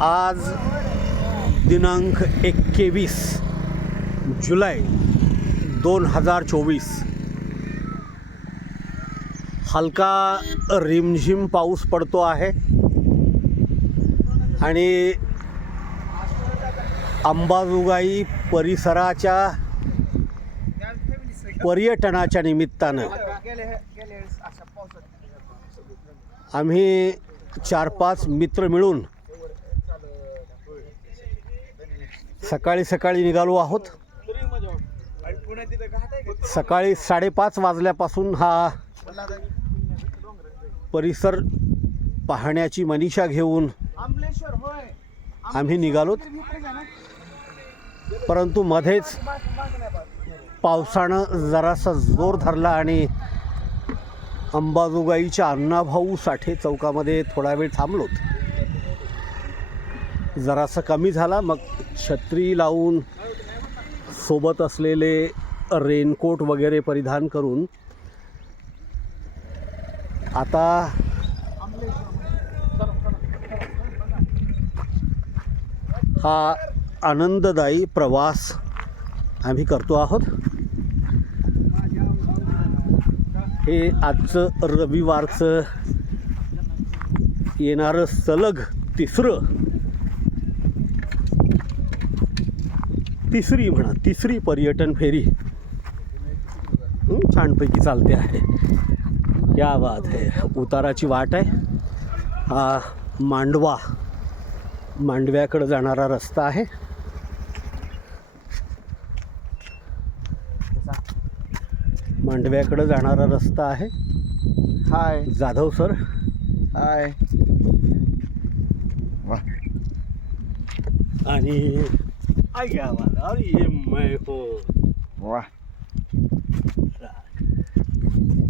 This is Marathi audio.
आज दिनांक एकवीस जुलै दोन हजार चोवीस. हलका रिमझिम पाऊस पडतो आहे आणि अंबाजोगाई परिसराच्या पर्यटनाच्या निमित्तानं आम्ही चार पाच मित्र मिळून सकाळी सकाळी निघालो आहोत. सकाळी साडेपाच वाजल्यापासून हा परिसर पाहण्याची मनीषा घेऊन आम्ही निघालोत परंतु मध्येच पावसानं जरासा जोर धरला आणि अंबाजोगाईच्या अण्णाभाऊ साठे चौकामध्ये थोडा वेळ थांबलोत. जरासा कमी झाला. मग छत्री लावून सोबत असलेले रेनकोट वगैरे परिधान करून आता हा आनंददायी प्रवास आम्ही करतो आहोत. हे आजचं रविवारचं येणारं सलग तिसरं तिसरी म्हणा तिसरी पर्यटन फेरी. छानपैकी चालते आहे. या बात आहे उताराची वाट आहे. हा मांडवा. मांडव्याकडे जाणारा रस्ता आहे. मांडव्याकडे जाणारा रस्ता आहे. हाय. जाधव सर. हाय. आणि I got one. How do you make